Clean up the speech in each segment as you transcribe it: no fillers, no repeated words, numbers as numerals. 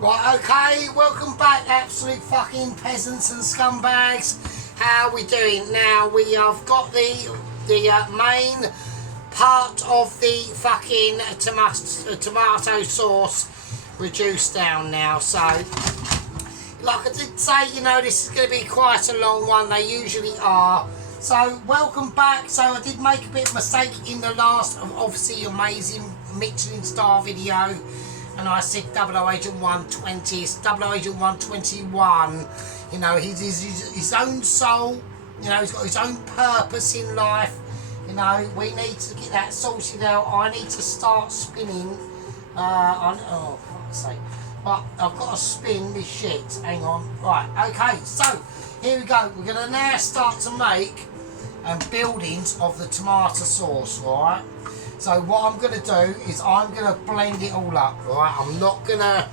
Right, okay, welcome back, absolute fucking peasants and scumbags. How are we doing? Now, we have got the main part of the fucking tomato sauce reduced down now. So, like I did say, you know, this is going to be quite a long one. They usually are. So, welcome back. So, I did make a bit of a mistake in the last, obviously, amazing Michelin star video. And I said 00 Agent 120, it's 00 Agent 121. You know, he's his own soul. You know, he's got his own purpose in life. You know, we need to get that sorted out. I need to start spinning. Oh, fuck's sake. But I've got to spin this shit. Hang on. Right, okay, so here we go. We're going to now start to make buildings of the tomato sauce, right? So what I'm going to do is I'm going to blend it all up, right? I'm not going to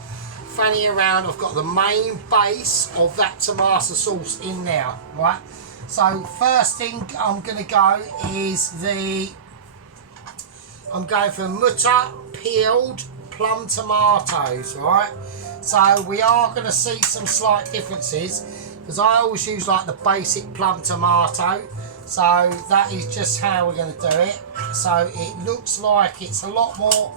fanny around. I've got the main base of that tomato sauce in there, right? So first thing I'm going to go is I'm going for Mutter peeled plum tomatoes, right? So we are going to see some slight differences because I always use like the basic plum tomato. So that is just how we're going to do it. So it looks like it's a lot more.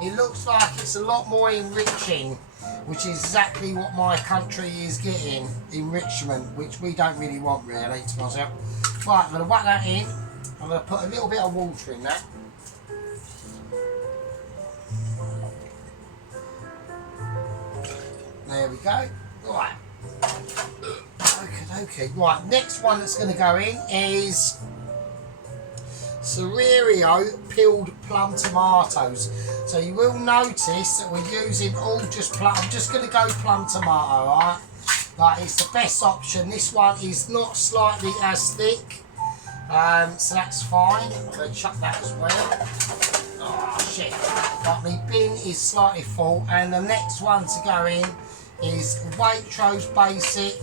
It looks like it's a lot more enriching, which is exactly what my country is getting, enrichment, which we don't really want, really, to myself. Right, I'm going to whack that in. I'm going to put a little bit of water in that. There we go. Right. Okay, right, next one that's going to go in is Cererio peeled plum tomatoes. So you will notice that we're using all just plum. I'm just going to go plum tomato, right? Like, it's the best option. This one is not slightly as thick, so that's fine. I'm going to chuck that as well. Oh shit, but my bin is slightly full, and the next one to go in is Waitrose Basic.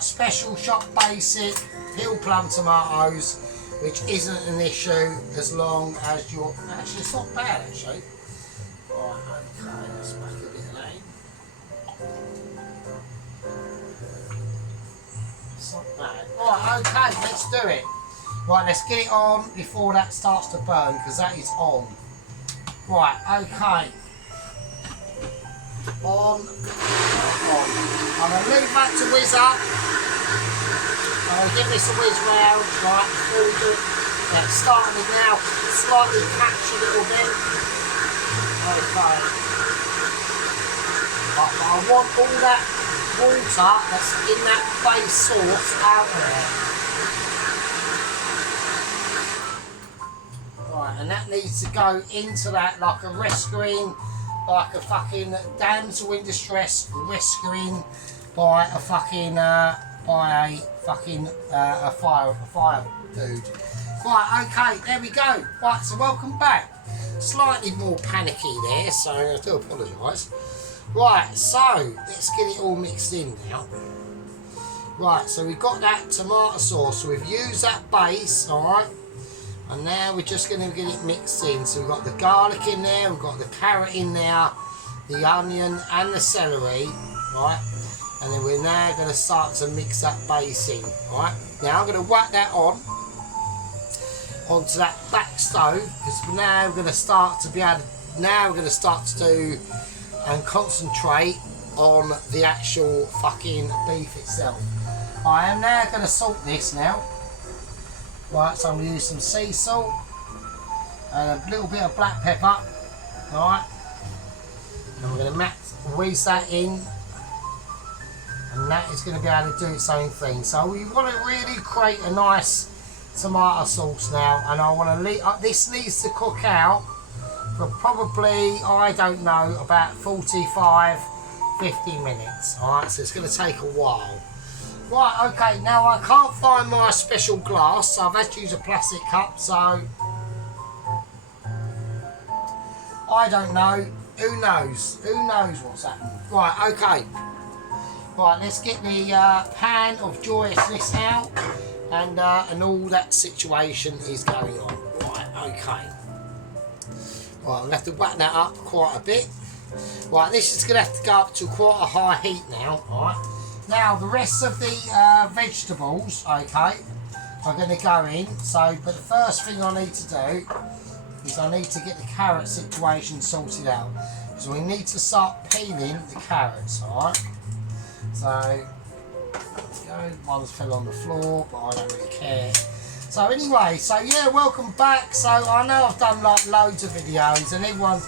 Special shop basic peeled plum tomatoes, which isn't an issue as long as you're actually, it's not bad actually. Right, okay, let's make a bit of that in. It's not bad. Right, okay, let's do it. Right, let's get it on before that starts to burn, because that is on. Right, okay. On. I'm going to leave that to whiz up. I'm going to give this a whiz round, right, before we do it. Yeah, it's starting to now slightly catch a little bit. Okay. But I want all that water that's in that base sauce out there. Right, and that needs to go into that like a rescuing, like a fucking damsel in distress rescuing by a fucking a fire dude. Right, okay, there we go. Right, so welcome back. Slightly more panicky there, so I do apologise. Right, so let's get it all mixed in now. Right, so we've got that tomato sauce, so we've used that base, alright. And now we're just going to get it mixed in. So we've got the garlic in there, we've got the carrot in there, the onion and the celery, right? And then we're now going to start to mix that base in, right? Now I'm going to whack that onto that back stove, because now we're going to start to be able to, now we're going to start to do and concentrate on the actual fucking beef itself. I am now going to salt this now. Right, so I'm going to use some sea salt and a little bit of black pepper, alright, and we're going to whiz that in, and that is going to be able to do its own thing. So we want to really create a nice tomato sauce now, and I want to leave, this needs to cook out for probably, I don't know, about 45-50 minutes, alright, so it's going to take a while. Right, okay, now I can't find my special glass, so I've had to use a plastic cup, so I don't know. Who knows? Who knows what's happened? Right, okay. Right, let's get the pan of joyousness out, and all that situation is going on. Right, okay. Right, I'll have to whack that up quite a bit. Right, this is going to have to go up to quite a high heat now. Alright. Now, the rest of the vegetables, okay, are going to go in. So, but the first thing I need to do is I need to get the carrot situation sorted out. So we need to start peeling the carrots, alright? So, let's go. One's fell on the floor, but I don't really care. So anyway, so yeah, welcome back. So I know I've done like loads of videos and everyone's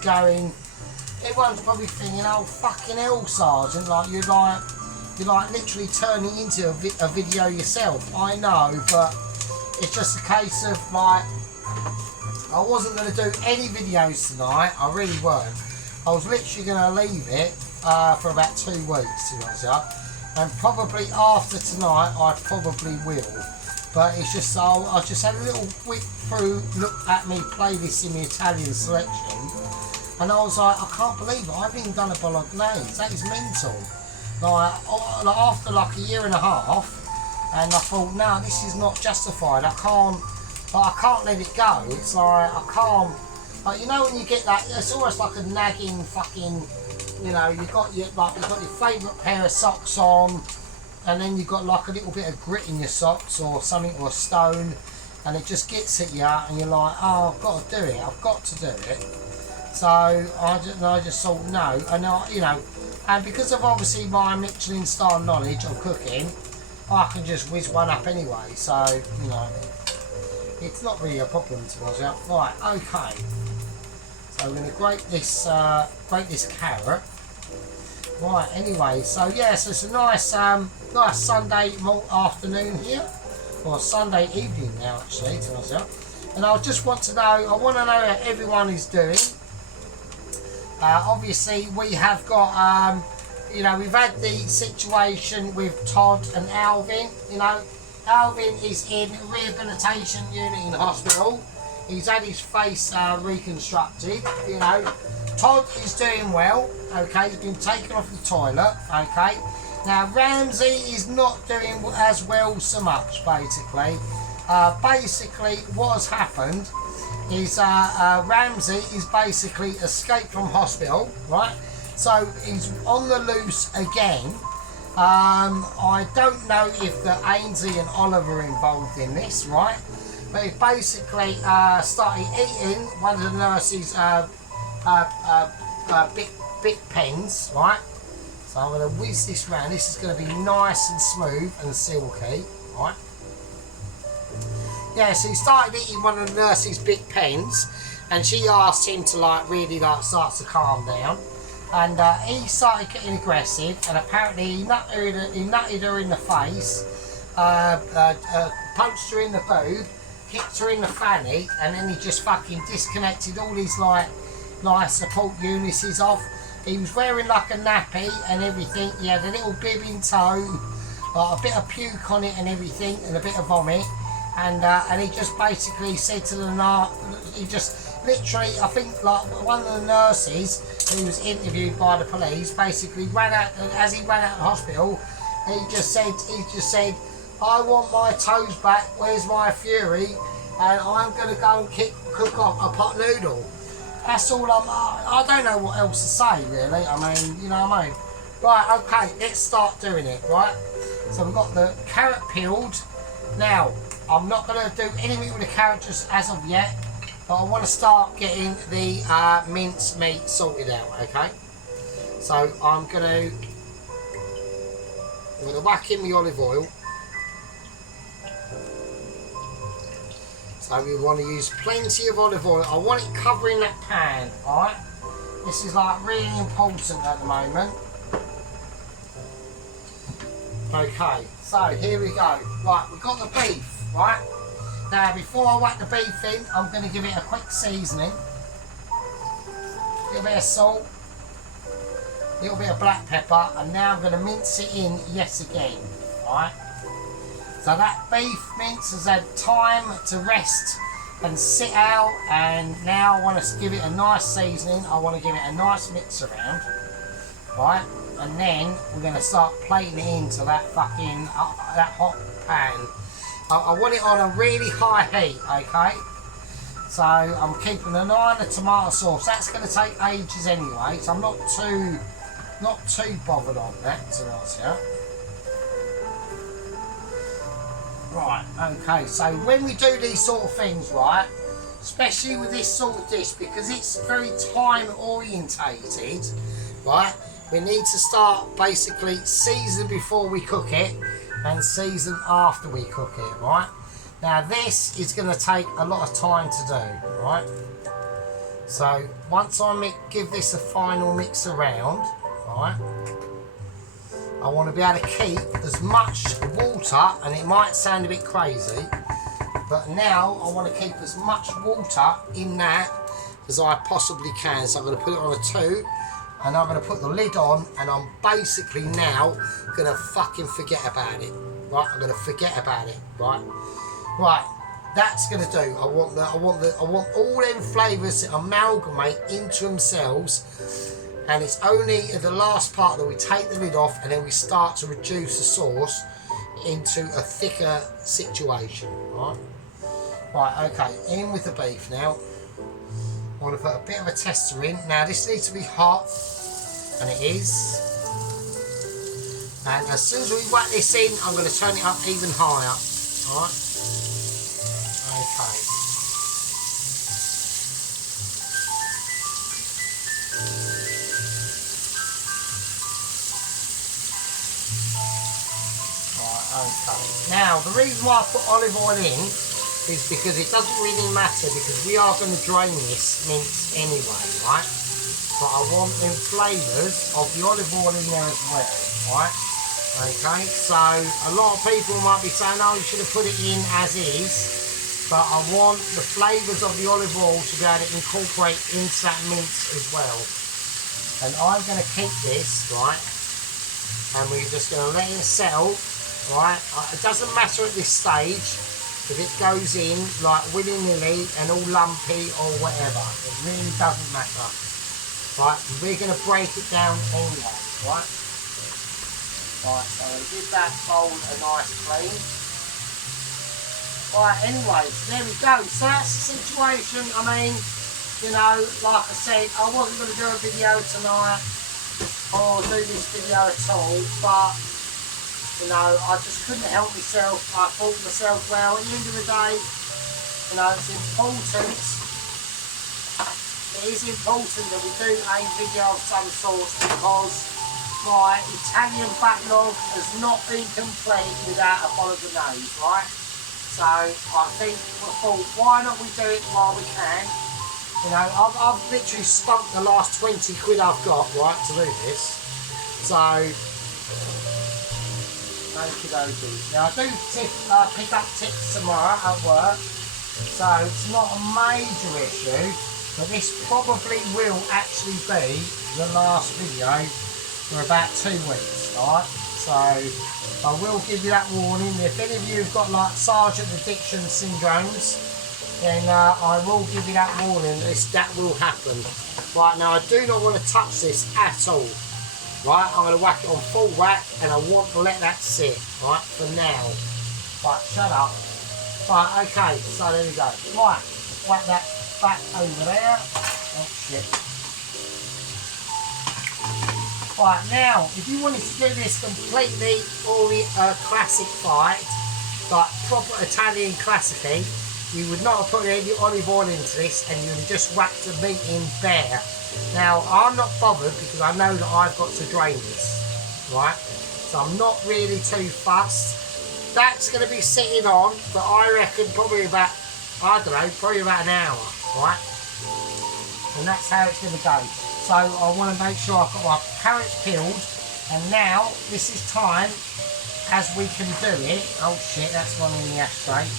probably thinking, oh fucking hell, Sergeant, like you're like literally turning into a video yourself. I know, but it's just a case of like, I wasn't going to do any videos tonight, I really weren't. I was literally going to leave it for about 2 weeks, to be honest with you. And probably after tonight, I probably will. But it's just, I just had a little whip through, look at me play this in the Italian selection. And I was like, I can't believe it, I haven't even done a Bolognese, that is mental. Like after like a year and a half, and I thought, no, this is not justified, I can't let it go. It's like, I can't, like, you know when you get that, it's almost like a nagging fucking, you know, you've got your favourite pair of socks on, and then you've got like a little bit of grit in your socks or something, or a stone, and it just gets at you and you're like, oh, I've got to do it, I've got to do it. So I just thought no, and you know, and because of obviously my Michelin star knowledge of cooking, I can just whiz one up anyway, so you know, it's not really a problem to us. Right, okay, so we're going to grate this carrot. Right, anyway, so yeah, so it's a nice nice Sunday afternoon here, or Sunday evening now actually, to myself. And I just want to know, I want to know how everyone is doing. Obviously we have got, you know, we've had the situation with Todd and Alvin. You know, Alvin is in rehabilitation unit in hospital. He's had his face reconstructed, you know. Todd is doing well, okay, he's been taken off the toilet, okay. Now Ramsey is not doing as well so much, basically. Basically what has happened is Ramsey is basically escaped from hospital, right? So he's on the loose again. I don't know if the Ainsley and Oliver are involved in this, right? But he basically started eating one of the nurses' big pens, right? So I'm going to whiz this round. This is going to be nice and smooth and silky, right? Yeah, so he started eating one of the nurse's big pens, and she asked him to like really like start to calm down, and he started getting aggressive, and apparently he nutted her in the face, punched her in the boob, kicked her in the fanny, and then he just fucking disconnected all his like nice support units off. He was wearing like a nappy and everything. He had a little bib in tow, a bit of puke on it and everything, and a bit of vomit. And he just basically said to the nurse, he just literally, I think like one of the nurses who was interviewed by the police basically ran out, as he ran out of the hospital, he just said, I want my toes back, where's my fury, and I'm going to go and cook up a pot noodle. That's all I don't know what else to say really, I mean, you know what I mean. Right, okay, let's start doing it, right? So we've got the carrot peeled. Now, I'm not going to do anything with the carrot just as of yet, but I want to start getting the minced meat sorted out, okay? So I'm going to whack in the olive oil. So we want to use plenty of olive oil. I want it covering that pan, alright? This is like really important at the moment. Okay, so here we go. Right, we've got the beef, right? Now before I whack the beef in, I'm going to give it a quick seasoning. A little bit of salt, a little bit of black pepper, and now I'm going to mince it in yet again, right? So that beef mince has had time to rest and sit out, and now I want to give it a nice seasoning. I want to give it a nice mix around, right? And then we're going to start plating it into that fucking that hot pan. I want it on a really high heat, okay? So I'm keeping an eye on the tomato sauce. That's going to take ages anyway, so I'm not too bothered on that, to be honest. Yeah. Right. Okay. So when we do these sort of things, right, especially with this sort of dish, because it's very time orientated, right, we need to start basically season before we cook it and season after we cook it, right? Now this is going to take a lot of time to do, right? So once I give this a final mix around, right, I want to be able to keep as much water, and it might sound a bit crazy, but now I want to keep as much water in that as I possibly can. So I'm going to put it on a 2, and I'm going to put the lid on, and I'm basically now going to fucking forget about it, right? I'm going to forget about it, right? Right, that's going to do. I want all them flavours to amalgamate into themselves, and it's only at the last part that we take the lid off, and then we start to reduce the sauce into a thicker situation, right? Right, okay, in with the beef now. I want to put a bit of a tester in. Now this needs to be hot, and it is. And as soon as we whack this in, I'm going to turn it up even higher. Alright? Okay. Right, okay. Now, the reason why I put olive oil in is because it doesn't really matter, because we are going to drain this mince anyway, right? But I want them flavours of the olive oil in there as well, right? Okay, so a lot of people might be saying, oh, you should have put it in as is, but I want the flavours of the olive oil to be able to incorporate into that mince as well. And I'm going to keep this, right, and we're just going to let it settle, right? It doesn't matter at this stage if it goes in like willy-nilly and all lumpy or whatever. It really doesn't matter. Right, we're going to break it down anyway, right? Right, so I'm going to give that bowl a nice clean. Right, anyway, so there we go. So that's the situation. I mean, you know, like I said, I wasn't going to do a video tonight or do this video at all, but you know, I just couldn't help myself. I thought to myself, well, at the end of the day, you know, it's important. It is important that we do a video of some sort, because my Italian backlog has not been complete without a Bolognese, right? So I think we thought, why not we do it while we can? You know, I've literally spent the last 20 quid I've got, right, to do this. So okie dokie. Now I do pick up tips tomorrow at work, so it's not a major issue, but this probably will actually be the last video for about 2 weeks, alright? So I will give you that warning. If any of you have got like Sergeant Addiction syndromes, then I will give you that warning. That will happen. Right, now I do not want to touch this at all. Right, I'm going to whack it on full whack, and I want to let that sit, right, for now. Right, shut up. Right, okay, so there we go. Right, whack that back over there. Oh, shit. Right, now, if you wanted to do this completely classic fight, like proper Italian classic, you would not have put any olive oil into this, and you would have just whacked the meat in bare. Now, I'm not bothered because I know that I've got to drain this, right? So I'm not really too fussed. That's going to be sitting on, but I reckon probably about, I don't know, probably about an hour, right? And that's how it's going to go. So I want to make sure I've got my carrots peeled, and now this is time, as we can do it. Oh shit, that's gone in the ashtray.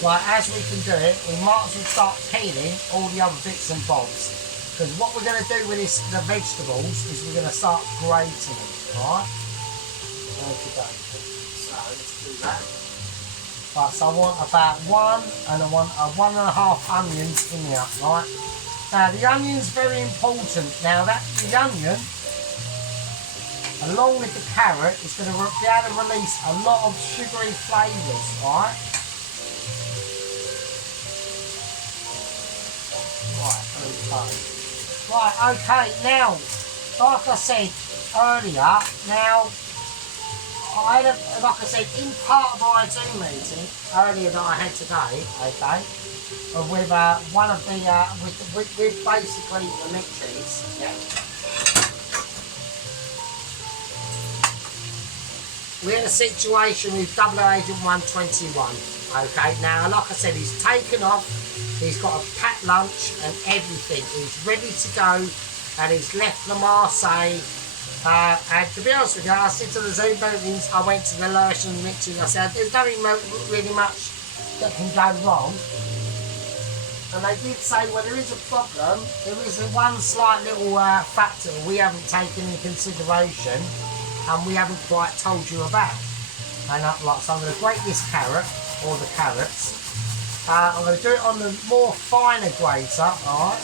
Right, as we can do it, we might as well start peeling all the other bits and bobs. Because what we're going to do with the vegetables is we're going to start grating it, alright? Okay, so let's do that. Right, so I want about 1 and I want 1.5 onions in there, right? Now the onion's very important. Now the onion, along with the carrot, is going to be able to release a lot of sugary flavours, alright? So, right, okay, now, like I said earlier, now, I had like I said, in part of my Zoom meeting earlier that I had today, okay, with one of the, with basically the mixers, yeah. We're in a situation with Double Agent 121, okay, now like I said, he's taken off, he's got a packed lunch and everything, he's ready to go, and he's left for Marseille. And to be honest with you, I said to the Zoom meetings, I went to the Lewis and Richie, I said, there's nothing really much that can go wrong. And they did say, well, there is a problem, there is one slight little factor we haven't taken into consideration and we haven't quite told you about. And like, so I'm going to grate this carrot, or the carrots. I'm going to do it on the more finer grater, alright?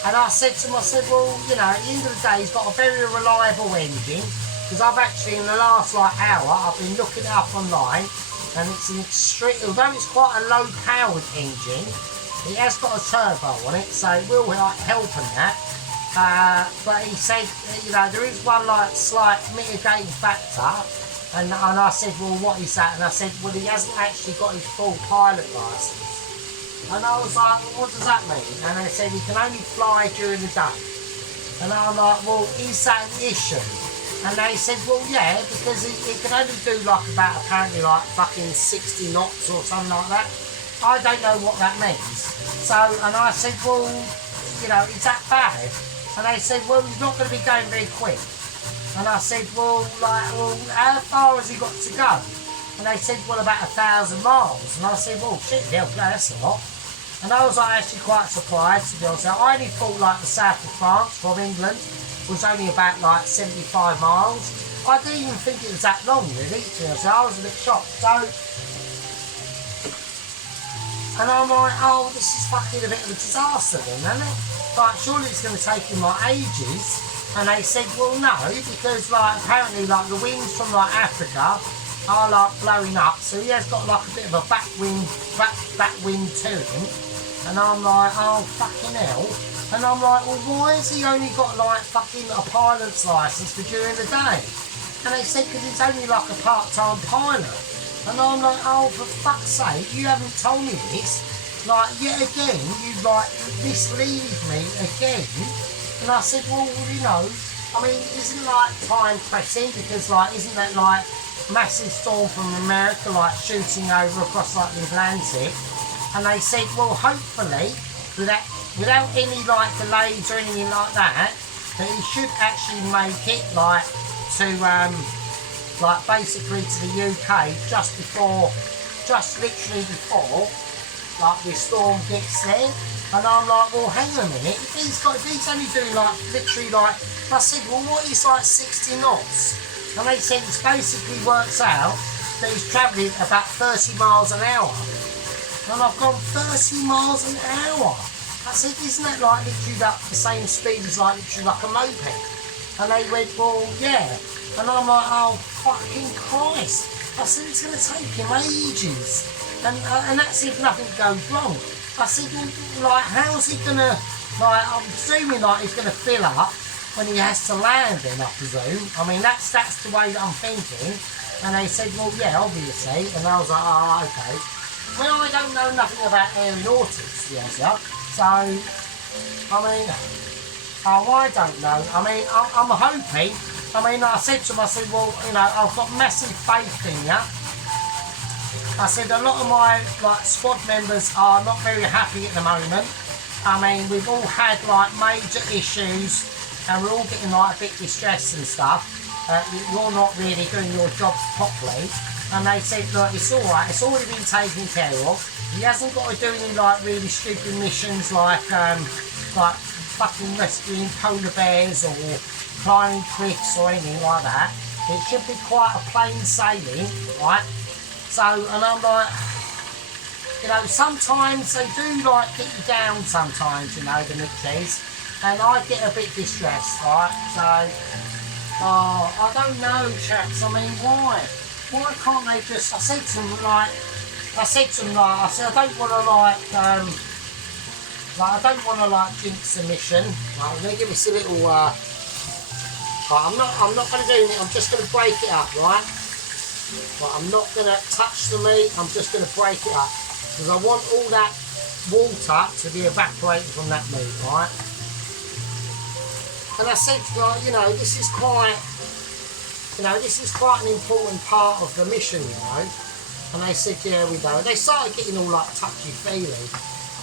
And I said to him, I said, well, you know, at the end of the day, he's got a very reliable engine, because I've actually, in the last hour, I've been looking it up online, and it's an extreme, although it's quite a low-powered engine, it has got a turbo on it, so it will help in that. But he said, you know, there is one slight mitigating factor, and I said, well, what is that? And I said, well, he hasn't actually got his full pilot licence. And I was like, well, what does that mean? And they said he can only fly during the day. And I'm like, well, is that an issue? And they said, well, yeah, because he can only do about apparently fucking 60 knots or something like that. I don't know what that means. So, and I said, well, you know, is that bad? And they said, well, he's not going to be going very quick. And I said, well, how far has he got to go? And they said, well, about 1,000 miles. And I said, well, shit, yeah, that's a lot. And I was actually quite surprised, to be honest. I only thought the south of France from England was only about 75 miles. I didn't even think it was that long, really, to be honest. I was a bit shocked. So, and I'm like, oh, this is fucking a bit of a disaster then, isn't it? Surely it's going to take him ages. And they said, well, no, because apparently the winds from Africa are blowing up, so he has got a bit of a back wind to him. And I'm like, oh fucking hell. And I'm like, well, why has he only got fucking a pilot's licence for during the day? And they said, because he's only a part-time pilot. And I'm like, oh, for fuck's sake, you haven't told me this. Yet again, you mislead me again. And I said, well, you know, I mean, isn't time pressing? Because isn't that massive storm from America shooting over across the Atlantic? And they said, well, hopefully, without any delays or anything like that, that he should actually make it to basically to the UK just literally before the storm gets there. And I'm like, well, hang on a minute, if he's only doing literally I said, well, what is 60 knots? And they said it basically works out that he's travelling about 30 miles an hour. And I've gone 30 miles an hour. I said, isn't that literally the same speed as literally a moped? And they went, well, yeah. And I'm like, oh, fucking Christ. I said, it's going to take him ages. And that's if nothing goes wrong. I said, well, how's he going to, I'm presuming he's going to fill up when he has to land then, I presume. I mean, that's the way that I'm thinking. And they said, well, yeah, obviously. And I was like, oh, okay. Well, I don't know nothing about aeronautics, yes, yeah. So, I mean, I don't know. I mean, I'm hoping. I mean, I said to him, I said, well, you know, I've got massive faith in you. I said, a lot of my squad members are not very happy at the moment. I mean, we've all had major issues, and we're all getting a bit distressed and stuff. You're not really doing your jobs properly. And they said, look, it's all right. It's already been taken care of. He hasn't got to do any really stupid missions like fucking rescuing polar bears or climbing cliffs or anything like that. It should be quite a plain sailing, right? So, and I'm like, you know, sometimes they do get you down sometimes, you know, the mixes, and I get a bit distressed, right? So, I don't know, chaps. I mean, why? Why can't they just? I said to them I don't want to Like, I don't want to like jinx the mission. Like, I'm going to give this a little. Right, I'm not going to do anything. I'm just going to break it up, right? Right, I'm not going to touch the meat. I'm just going to break it up because I want all that water to be evaporated from that meat, right? And I said, like, you know, this is quite an important part of the mission, you know. And they said, yeah, we know. They started getting all like touchy-feely.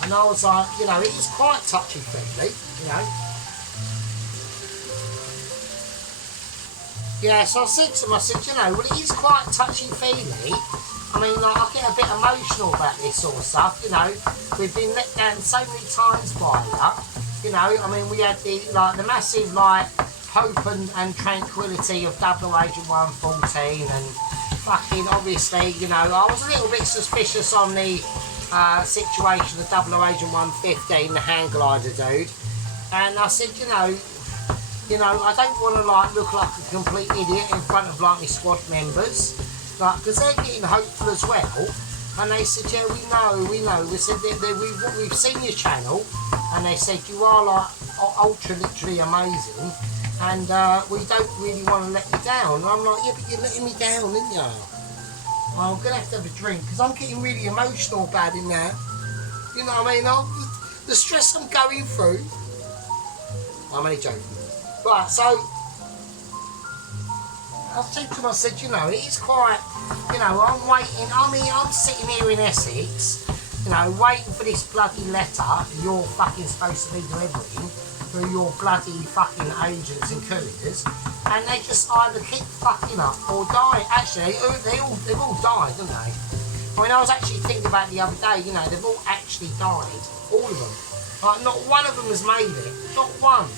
And I was like, you know, it is quite touchy-feely, you know. Yeah, so I said to them, I said, you know, well, it is quite touchy-feely. I mean, like, I get a bit emotional about this sort of stuff, you know. We've been let down so many times by luck, you know. I mean, we had the massive, like, hope and tranquility of Double Agent 114 and fucking, obviously, you know, I was a little bit suspicious on the situation of Double Agent 115, the hang glider dude. And I said, you know, I don't want to like look like a complete idiot in front of like my squad members, like, because they're getting hopeful as well. And they said, yeah, we know. They said we've seen your channel, and they said you are like ultra literally amazing, and we don't really want to let you down. And I'm like, yeah, but you're letting me down, aren't you? Well, I'm gonna have to have a drink because I'm getting really emotional about it now. You know what I mean? The stress I'm going through. I'm only joking. Right, so I said to him, I said, you know, it is quite, you know, I'm waiting, I mean, I'm sitting here in Essex, you know, waiting for this bloody letter you're fucking supposed to be delivering through your bloody fucking agents and couriers, and they just either keep fucking up or die. Actually, they've all died, haven't they? I mean, I was actually thinking about the other day, you know, they've all actually died, all of them. Like, not one of them has made it, not one.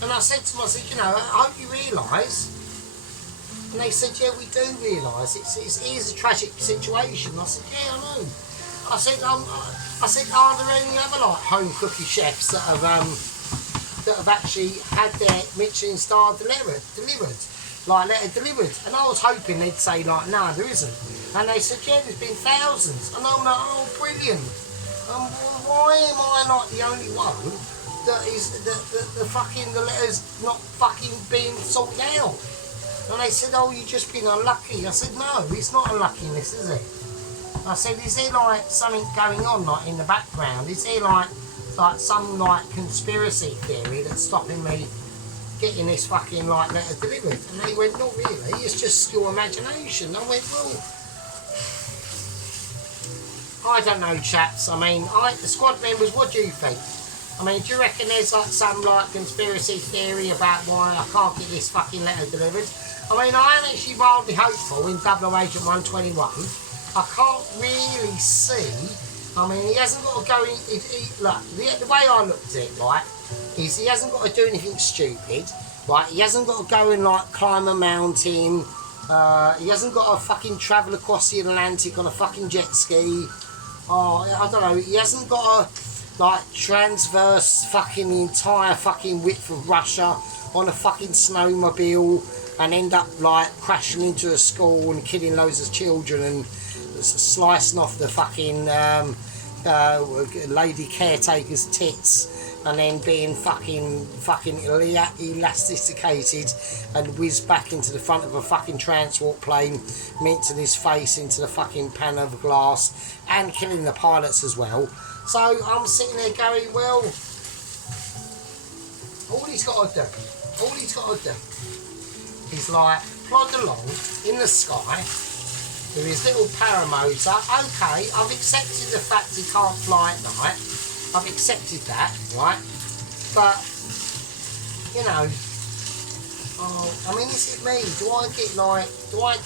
And I said to them, I said, you know, I hope you realise. And they said, yeah, we do realise. It is a tragic situation. I said, yeah, I know. I said, are there any other like home cookie chefs that have actually had their Michelin star delivered? Like letter delivered? And I was hoping they'd say like, no, there isn't. And they said, yeah, there's been thousands. And I'm like, oh, brilliant. Why am I not the only one that is the letter's not fucking being sorted out? And they said, oh, you've just been unlucky. I said, no, it's not unluckiness, is it? I said, is there like something going on like in the background? Is there like some like conspiracy theory that's stopping me getting this fucking like letter delivered? And they went, not really, it's just your imagination. I went, well, I don't know, chaps. I mean, the squad members, what do you think? I mean, do you reckon there's like some like conspiracy theory about why I can't get this fucking letter delivered? I mean, I am actually wildly hopeful in Double Agent 121. I can't really see. I mean, he hasn't got to go in. Look, the way I looked at it, right, is he hasn't got to do anything stupid, right? He hasn't got to go and like climb a mountain. He hasn't got to fucking travel across the Atlantic on a fucking jet ski. Oh, I don't know. He hasn't got to like transverse fucking the entire fucking width of Russia on a fucking snowmobile and end up like crashing into a school and killing loads of children and slicing off the fucking lady caretaker's tits and then being fucking elasticated and whizzed back into the front of a fucking transport plane, minting his face into the fucking pan of glass and killing the pilots as well. So I'm sitting there going, well, all he's got to do is like plod along in the sky with his little paramotor. Okay, I've accepted the fact he can't fly at night. I've accepted that, right? But, you know, I mean, is it me? Do I get like, do I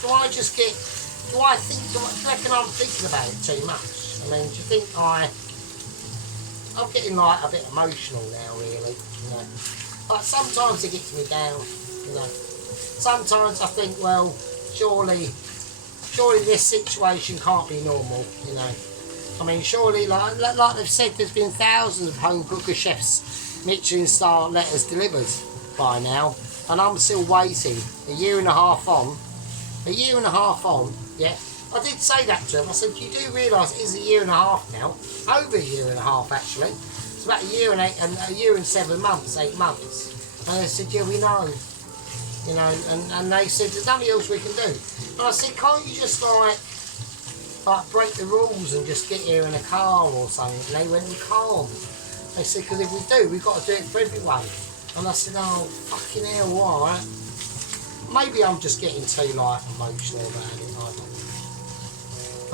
reckon I'm thinking about it too much? I mean, do you think I'm getting like a bit emotional now, really, you know. Like sometimes it gets me down, you know. Sometimes I think, well, surely this situation can't be normal, you know. I mean, surely, like they've said, there's been thousands of home cooker chefs Michelin star letters delivered by now, and I'm still waiting. A year and a half on, yeah. I did say that to him. I said, you do realise it is a year and a half now, over a year and a half actually. It's about a year and 7 months, 8 months. And they said, yeah, we know. You know, and they said, there's nothing else we can do. And I said, can't you just like break the rules and just get here in a car or something? And they went, we can't. They said, because if we do, we've got to do it for everyone. And I said, oh, fucking hell, alright. Maybe I'm just getting too, like, emotional about it, I don't know.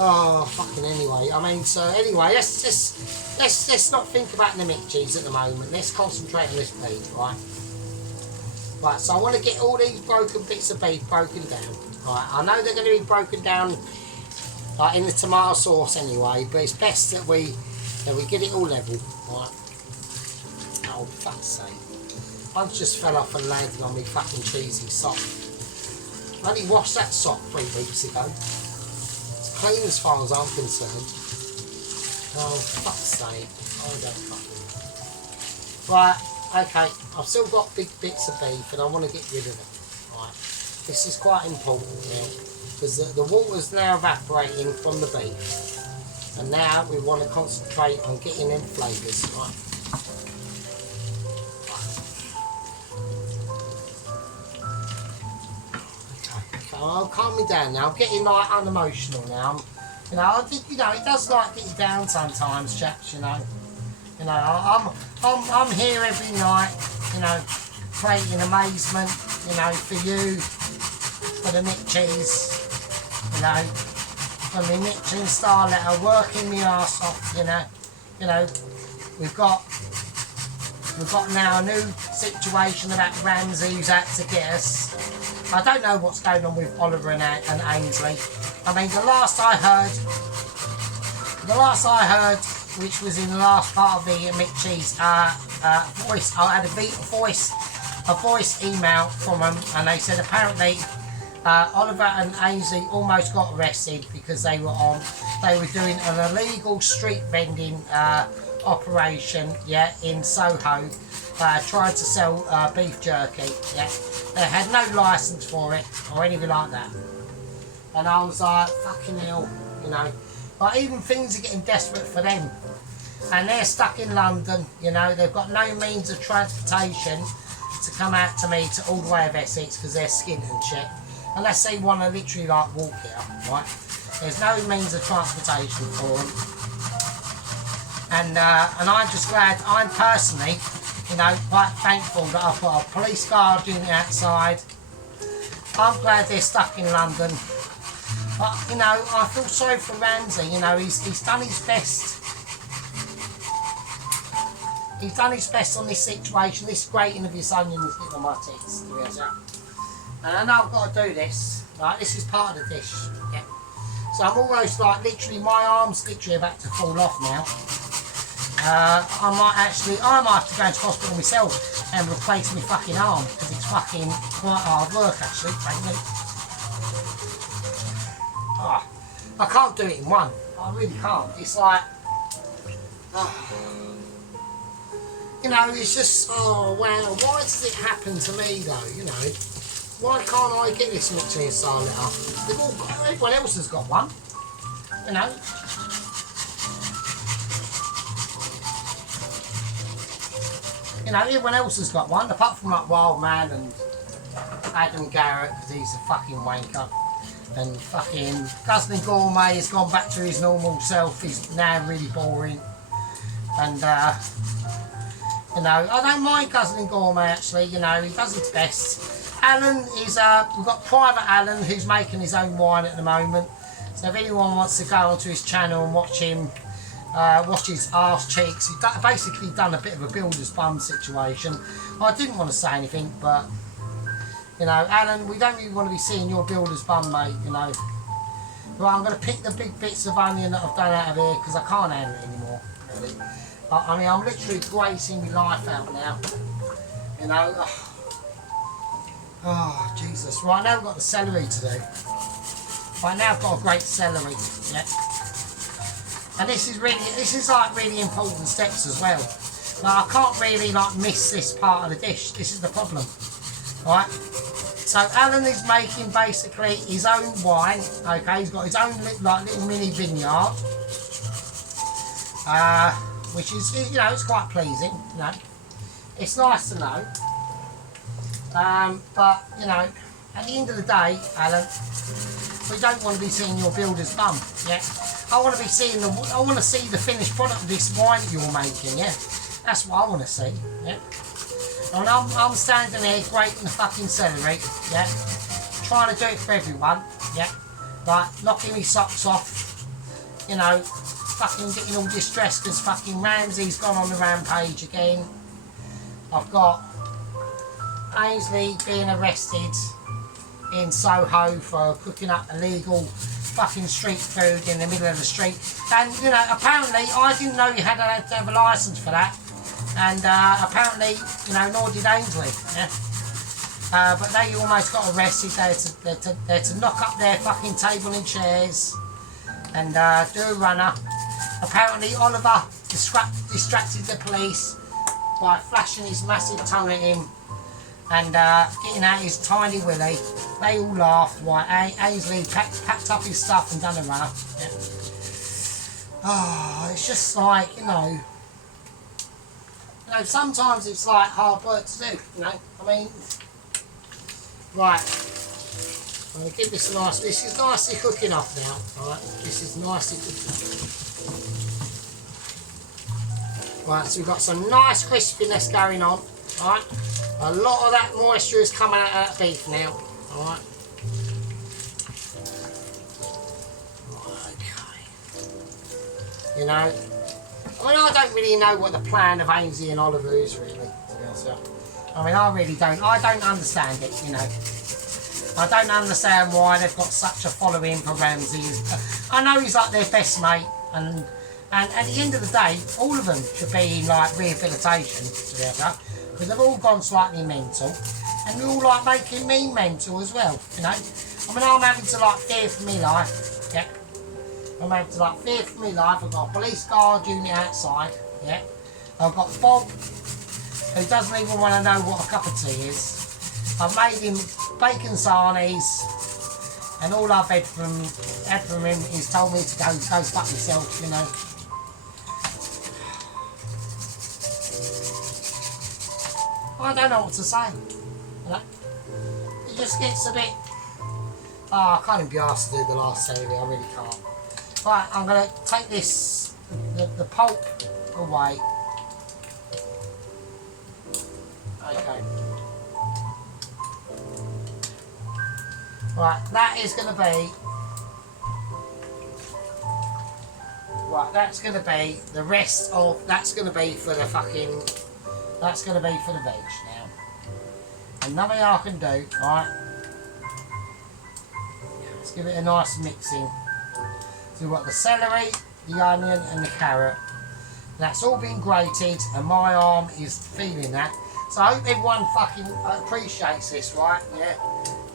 Oh, fucking anyway. I mean, so anyway, let's not think about the Mitchies at the moment. Let's concentrate on this beef, right? Right, so I want to get all these broken bits of beef broken down. Right, I know they're going to be broken down like in the tomato sauce anyway, but it's best that we get it all level. Right. Oh, fuck's sake. I just fell off and landed on me fucking cheesy sock. I only washed that sock 3 weeks ago. It's clean as far as I'm concerned. Oh, fuck's sake. I don't fucking... Right, okay. I've still got big bits of beef and I want to get rid of them. Right. This is quite important now. Because the water's now evaporating from the beef. And now we want to concentrate on getting in flavours. Right. Oh, calm me down now. I'm getting like unemotional now. You know, I think, you know, it does like get you down sometimes, chaps. You know, I'm here every night. You know, creating amazement. You know, for you, for the Mitchies. You know, for me Mitchie and Starletter, working my arse off. You know, we've got now a new situation about Ramsey who's out to get us. I don't know what's going on with Oliver and Ainsley. I mean, the last I heard, which was in the last part of the Mitchie's voice, I had a voice email from them, and they said apparently Oliver and Ainsley almost got arrested because they were doing an illegal street vending operation, yeah, in Soho. Tried to sell beef jerky, yeah. They had no licence for it or anything like that. And I was like, fucking hell, you know. Like, even things are getting desperate for them. And they're stuck in London, you know. They've got no means of transportation to come out to me to all the way of Essex because they're skint and shit. Unless they want to literally like walk here, right? There's no means of transportation for them. And I'm just glad, I'm personally, you know, quite thankful that I've got a police guardian outside. I'm glad they're stuck in London. But, you know, I feel sorry for Ramsey, you know, he's done his best. He's done his best on this situation, this grating of his onion is getting on my tits. And I know I've got to do this, right, this is part of the dish, yeah. So I'm almost like, literally, my arm's literally about to fall off now. I might have to go into hospital myself and replace my fucking arm because it's fucking quite hard work actually, frankly. Oh, I can't do it in one. I really can't. It's like, you know, it's just, oh wow, why does it happen to me though? You know, why can't I get this Mitchie and Starletter? They've all got, everyone else has got one. You know. You know, everyone else has got one, apart from like Wild Man and Adam Garrett, because he's a fucking wanker. And fucking Guzzling Gourmet has gone back to his normal self, he's now really boring. And, you know, I don't mind Guzzling Gourmet actually, you know, he does his best. Alan is, we've got Private Alan who's making his own wine at the moment. So if anyone wants to go onto his channel and watch him, watch his arse cheeks. He's basically done a bit of a builder's bum situation. I didn't want to say anything, but you know, Alan, we don't really want to be seeing your builder's bum, mate. You know, right, I'm going to pick the big bits of onion that I've done out of here because I can't handle it anymore. Really, I mean, I'm literally gracing my life out now. You know, oh Jesus! Right now, I've got the celery to do. Right now, I've got a great celery. Yeah. And this is like really important steps as well. Like, I can't really like miss this part of the dish. This is the problem, right? So Alan is making basically his own wine. Okay, he's got his own like little mini vineyard. which is, you know, it's quite pleasing, you know. It's nice to know. But, you know, at the end of the day, Alan, we don't want to be seeing your builder's bum, yeah. I want to be seeing I want to see the finished product of this wine that you're making, yeah. That's what I want to see, yeah. And I'm standing there grating the fucking celery, yeah. Trying to do it for everyone, yeah. Like, knocking me socks off, you know, fucking getting all distressed because fucking Ramsey's gone on the rampage again. I've got Ainsley being arrested in Soho for cooking up illegal fucking street food in the middle of the street, and you know, apparently I didn't know you had to have a licence for that, and apparently, you know, nor did Ainsley, yeah? But they almost got arrested. They're to knock up their fucking table and chairs and do a runner. Apparently Oliver distracted the police by flashing his massive tongue at him and getting out his tiny willy. They all laughed while Ainsley packed up his stuff and done a runner. Yeah. Oh, it's just like, you know, sometimes it's like hard work to do, you know, I mean, right, I'm going to give this a nice, this is nicely cooking off now, right, this is nicely cooking. Right, so we've got some nice crispiness going on, right, a lot of that moisture is coming out of that beef now, alright. Okay. You know, I mean, I don't really know what the plan of Ainsley and Oliver is really, to be honest with you. I mean, I really don't. I don't understand it, you know. I don't understand why they've got such a following for Ramsey. I know he's like their best mate, and at the end of the day, all of them should be in like rehabilitation, to be honest with you. Because they've all gone slightly mental, and they're all like making me mental as well, you know. I mean, I'm having to like fear for my life, yeah. I'm having to like fear for my life. I've got a police guard unit outside, yeah. I've got Bob, who doesn't even want to know what a cup of tea is. I've made him bacon sarnies, and all I've had from him is told me to go fuck myself, you know. I don't know what to say, you know. It just gets a bit, oh, I can't even be asked to do the last celery, I really can't. Right, I'm going to take this, the pulp away. Okay. Right, that is going to be, right, that's going to be, the rest of, that's going to be for the fucking, that's going to be for the veg now. And nothing I can do, right? Let's give it a nice mixing. So we've got the celery, the onion and the carrot. That's all been grated and my arm is feeling that. So I hope everyone fucking appreciates this, right? Yeah.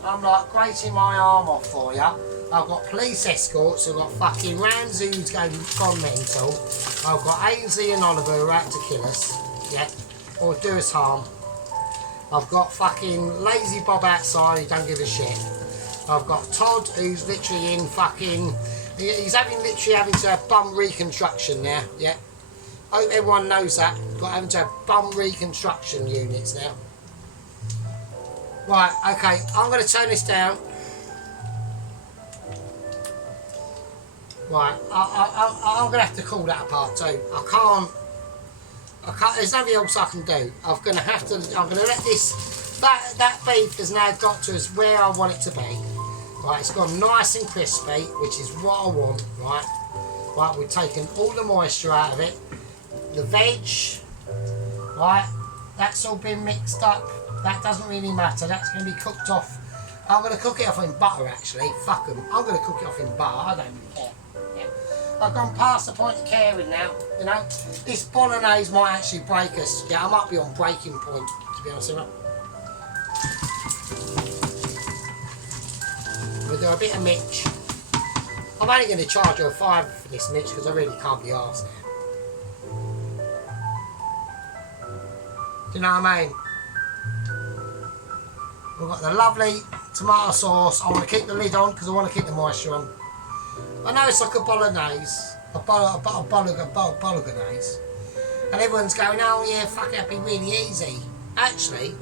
I'm like grating my arm off for you. I've got police escorts, I've got fucking Ramsey who's gone mental. I've got Ainsley and Oliver who are out to kill us. Yeah. Or do us harm. I've got fucking Lazy Bob outside who don't give a shit. I've got Todd who's literally in fucking, he's literally having to have bum reconstruction now, yeah. I hope everyone knows that. Got having to have bum reconstruction units now. Right, okay, I'm going to turn this down. Right, I'm going to have to call that a part two. I can't, there's nothing else I can do. I'm going to let this, that beef has now got to us where I want it to be. Right, it's gone nice and crispy, which is what I want, right? Right, we've taken all the moisture out of it. The veg, right, that's all been mixed up. That doesn't really matter, that's going to be cooked off. I'm going to cook it off in butter actually, fuck them. I'm going to cook it off in butter, I don't even care. Yeah. I've gone past the point of caring now, you know. This Bolognese might actually break us. Yeah, I might be on breaking point, to be honest with you. We'll do a bit of Mitch. I'm only going to charge her a £5 for this Mitch because I really can't be arsed now. Do you know what I mean? We've got the lovely tomato sauce. I want to keep the lid on because I want to keep the moisture on. I know it's like a bolognese, a bolognese, And everyone's going, oh yeah, fuck it, that'd be really easy. Actually,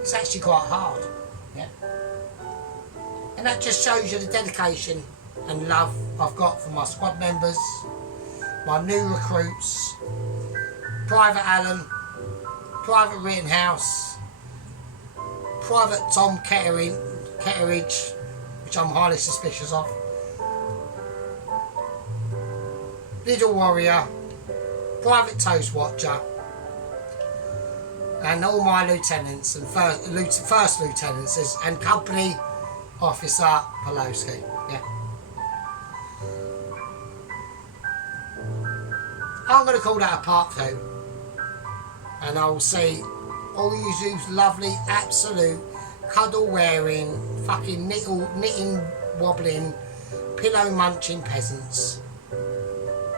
it's actually quite hard. Yeah. And that just shows you the dedication and love I've got for my squad members, my new recruits, Private Allen, Private Rittenhouse, Private Tom Ketteridge, which I'm highly suspicious of, Little Warrior, Private Toast Watcher, and all my lieutenants and first lieutenants and company officer Poloski. Yeah. I'm going to call that a part 2, and I will see all you lovely, absolute, cuddle wearing, fucking knitting wobbling, pillow munching peasants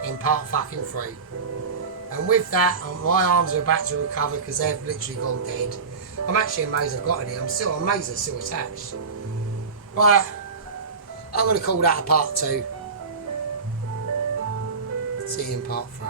in part fucking 3. And with that, my arms are about to recover because they've literally gone dead. I'm actually amazed I've got any. I'm amazed they're still attached. Right, I'm going to call that a part 2. See you in part 3.